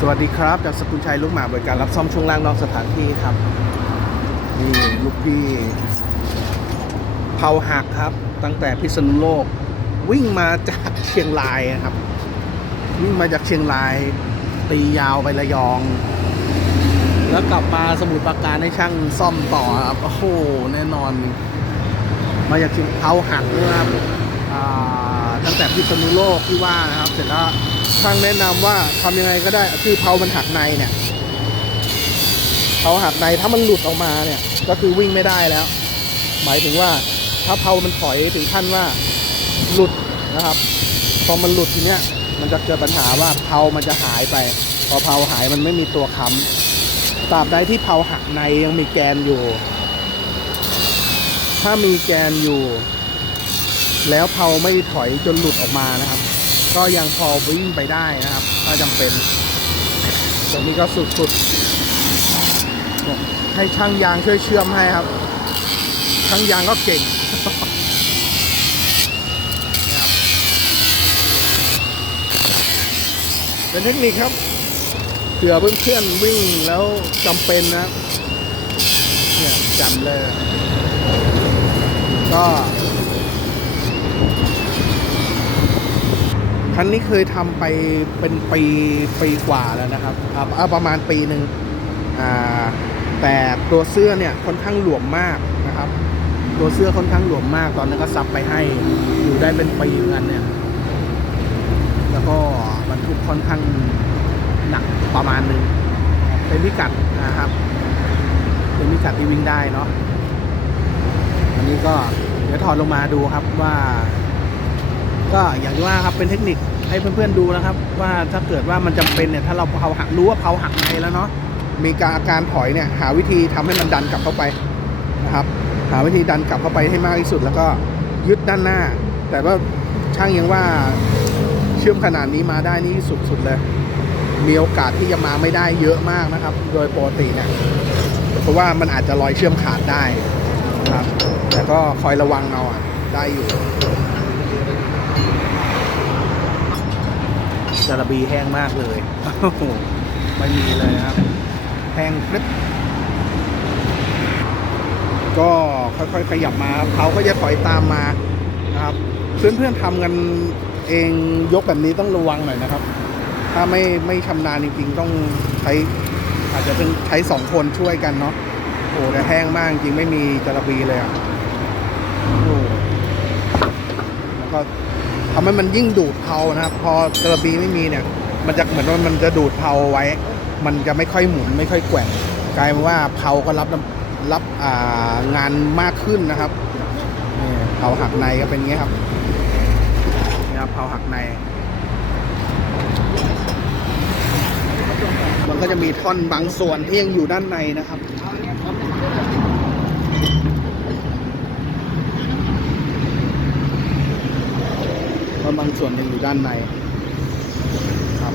สวัสดีครับจากสกุลชัยลูกหมาบริการรับซ่อมช่วงล่างนอกสถานที่ครับ นี่ลูกพี่เผาหักครับ ตั้งแต่พิษณุโลก วิ่งมาจากเชียงรายนะครับ วิ่งมาจากเชียงราย ตียาวไประยอง แล้วกลับมาสมุทรปราการให้ช่างซ่อมต่อครับโอ้โหแน่นอน มาจากเชียงเผาหักนะครับตั้งแต่พิษณุโลกที่ว่านะครับ เสร็จแล้ว ช่างแนะนำว่าทำยังไงก็ได้ คือเผามันหักในเนี่ยเผาหักในถ้ามันหลุดออกมาเนี่ย ก็คือวิ่งไม่ได้แล้ว หมายถึงว่าถ้าเผามันถอยถึงขั้นว่าหลุดนะครับ พอมันหลุดทีเนี้ยมันจะเกิดปัญหาว่าเผามันจะหายไป พอเผาหายมันไม่มีตัวค้ำตราบใดที่เผาหักในยังมีแกนอยู่ ถ้ามีแกนอยู่ แล้วเผาไม่ถอยจนหลุดออกมานะ ก็ยังพอวิ่งไปได้นะครับ ถ้าจำเป็น ตรงนี้ก็สุดๆ ให้ช่างยางช่วยเชื่อมให้ครับ ช่างยางก็เก่งเป็นเทคนิคครับเผื่อเพื่อนๆวิ่งแล้วจำเป็นนะเนี่ยจำเลย ก็ คันนี้เคยทำไปเป็นปีปีกว่าแล้วนะครับอ่าอ่าประมาณปีหนึ่งอ่าแต่ตัวเสื้อเนี่ยค่อนข้างหลวมมากนะครับ ตัวเสื้อค่อนข้างหลวมมาก ตอนนั้นก็ซับไปให้อยู่ได้เป็นปีเหมือนกันเนี่ย แล้วก็บรรทุกค่อนข้างหนักประมาณหนึ่งเป็นพิกัดนะครับเป็นพิกัดที่วิ่งได้เนาะอันนี้ก็เดี๋ยวถอดลงมาดูครับว่า ก็อย่างที่ว่าครับเป็นเทคนิคให้เพื่อนๆดูนะครับ ว่าถ้าเกิดว่ามันจำเป็นเนี่ยถ้าเราเผาหักรู้ว่าเผาหักในแล้วเนาะมีการอาการถอยเนี่ยหาวิธีทำให้มันดันกลับเข้าไปนะครับ หาวิธีดันกลับเข้าไปให้มากที่สุด แล้วก็ยึดด้านหน้า แต่ว่าช่างยังว่าเชื่อมขนาดนี้มาได้นี่สุดๆเลย มีโอกาสที่จะมาไม่ได้เยอะมากนะครับ โดยปกติเนี่ยเพราะว่ามันอาจจะรอยเชื่อมขาดได้นะครับ แต่ก็คอยระวังเอาอะได้อยู่ จระบีแห้งมากเลย ไม่มีเลยครับ แห้งคลิปก็ค่อยๆขยับมาเขาก็จะถอยตามมานะครับ เพื่อนๆทำกันเองยกแบบนี้ต้องระวังหน่อยนะครับ ถ้าไม่ไม่ชำนาญจริงๆ ต้องใช้อาจจะต้องใช้สองคนช่วยกันเนาะโอ้แต่แห้งมากจริงไม่มีจระบีเลยอะโอ้แล้วก็ ทำให้มันยิ่งดูดเผานะครับ พอกระบีไม่มีเนี่ย มันจะเหมือนว่ามันจะดูดเผาไว้ มันจะไม่ค่อยหมุนไม่ค่อยแกว่งกลายเป็นว่าเผาก็รับรับงานมากขึ้นนะครับนี่เผาหักในก็เป็นอย่างเงี้ยครับนี่ครับเผาหักใน มันก็จะมีท่อนบางส่วนที่ยังอยู่ด้านในนะครับ เพราะบางส่วนยังอยู่ด้านในครับ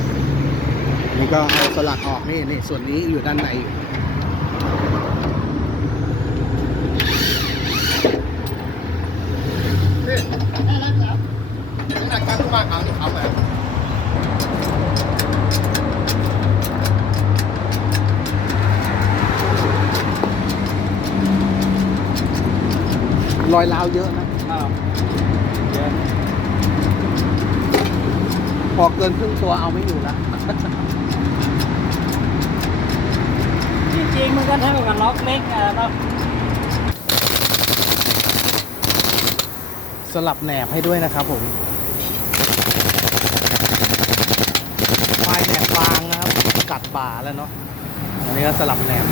นี่ก็เอาสลักออกนี่นี่ส่วนนี้อยู่ด้านในอยู่รอยร้าวเยอะนะ พ อเกินครึ่งตัวเอาไม่อยู่แล้วจริงๆมันก็เท่ากับล็อกเล็กอะเนาะสลับแหนบให้ด้วยนะครับผมปลายแหนบฟางนะครับ กัดบ่าแล้วเนาะ อันนี้ก็สลับแหนบ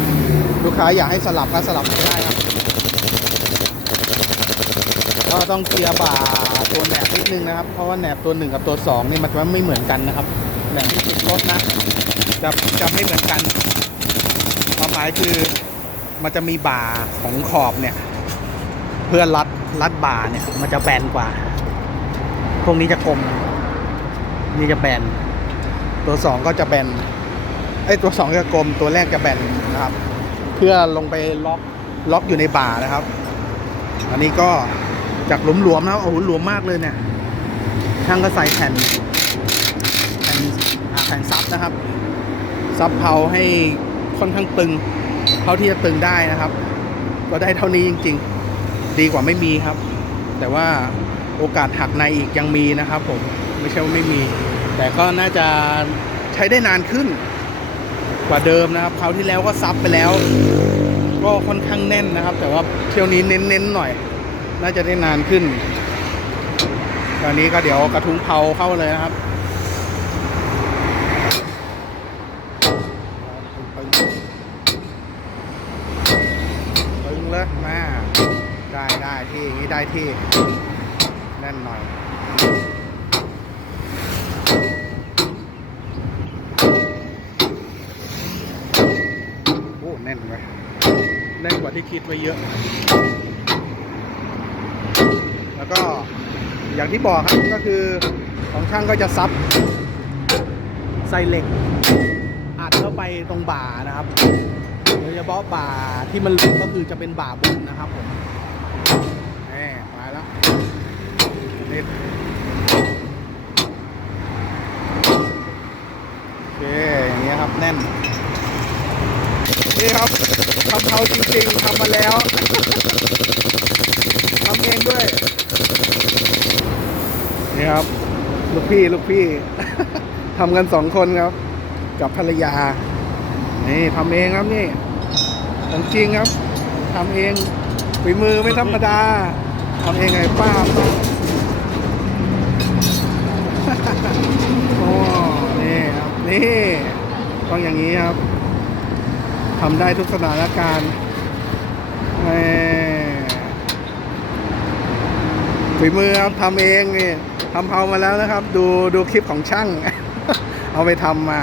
ลูกค้าอยากให้สลับก็สลับไม่ได้ครับ ก็ต้องเคลียร์บ่าตัวแหนบนิดนึงนะครับ เพราะว่าแหนบตัวหนึ่งกับตัวสองนี่มันไม่เหมือนกันนะครับแหนบที่ติดรถนะจะจะไม่เหมือนกันความหมายคือมันจะมีบ่าของขอบเนี่ย เพื่อรัดรัดบ่าเนี่ย มันจะแบนกว่า พวกนี้จะกลมนี่จะแบนตัวสองก็จะแบนไอ้ตัวสองจะกลมตัวแรกจะแบนนะครับ เพื่อลงไปล็อกล็อกอยู่ในบ่านะครับ อันนี้ก็ จากหลวมๆนะโอ้โหหลวมมากเลยเนี่ยช่างก็ใส่แผ่นแผ่นอ่าแผ่นซับนะครับซับเพาให้ค่อนข้างตึงเท่าที่จะตึงได้นะครับ ก็ได้เท่านี้จริง ๆ ดีกว่าไม่มีครับ แต่ว่าโอกาสหักในอีกยังมีนะครับผมไม่ใช่ว่าไม่มี แต่ก็น่าจะใช้ได้นานขึ้นกว่าเดิมนะครับคราวที่แล้วก็ซับไปแล้ว ก็ค่อนข้างแน่นนะครับ แต่ว่าเที่ยวนี้เน้นๆหน่อย น่าจะได้นานขึ้น ตอนนี้ก็เดี๋ยวกระทุ้งเผาเข้าเลยนะครับตึงเลยมาได้ได้ที่นี้ได้ที่แน่นหน่อยโอ้แน่นไปแน่นกว่าที่คิดไว้เยอะ ก็อย่างที่บอกครับก็คือของช่างก็จะซับใส่เหล็ก อัดเข้าไปตรงบ่านะครับโดยเฉพาะบ่าที่มันหลุดก็คือจะเป็นบ่าบนนะครับผมแหมมาแล้วนี่โอเคอย่างนี้ครับแน่น นี่ครับทำเขาจริงๆทำมาแล้วทำเองด้วย นี่ครับ ลูกพี่ลูกพี่ทำกันสองคนครับ กับภรรยา นี่ทำเองครับนี่ของจริงครับทำเองฝีมือไม่ธรรมดาทำเองไงป้าป้าโอ้นี่ครับนี่ต้องอย่างนี้ครับ ทำได้ทุกสถานการณ์แม่ฝีมือครับทำเองนี่ทำเผามาแล้วนะครับ ดูดูคลิปของช่าง เอาไปทำมา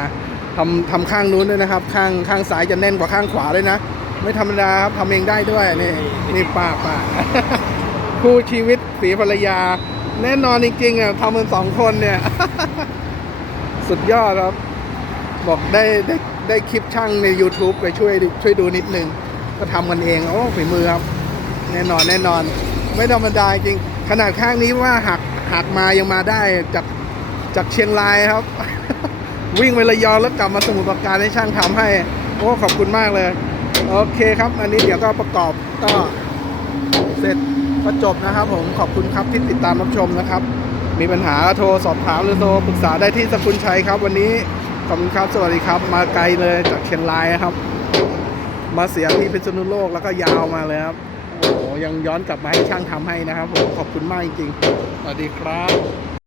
ทำทำข้างนู้นด้วยนะครับ ข้างข้างซ้ายจะแน่นกว่าข้างขวาเลยนะ ไม่ธรรมดาครับทำเองได้ด้วยนี่นี่ป้าป้าคู่ชีวิตสีภรรยา แน่นอนจริงๆอะทำกันสองคนเนี่ย สุดยอดครับ บอกได้ได้ ได้คลิปช่างใน YouTube ไปช่วยช่วยดูนิดนึง ก็ทำกันเอง โอ้ฝีมือครับ แน่นอนแน่นอน ไม่ธรรมดาจริง ขนาดข้างนี้ว่าหักหักมายังมาได้จากจากเชียงรายครับ วิ่งไประยองแล้วกลับมาสมุทรปราการให้ช่างทำให้ โอ้ขอบคุณมากเลย โอเคครับ อันนี้เดี๋ยวก็ประกอบก็เสร็จก็จบนะครับ ผมขอบคุณครับที่ติดตามรับชมนะครับ มีปัญหาก็โทรสอบถามหรือโทรปรึกษาได้ที่สกุลชัยครับ วันนี้ ขอบคุณครับ สวัสดีครับ มาไกลเลยจากเชียงรายครับ มาเสียที่พิษณุโลกแล้วก็ยาวมาเลยครับ โอ้โหยังย้อนกลับมาให้ช่างทำให้นะครับผม ขอบคุณมากจริงๆ สวัสดีครับ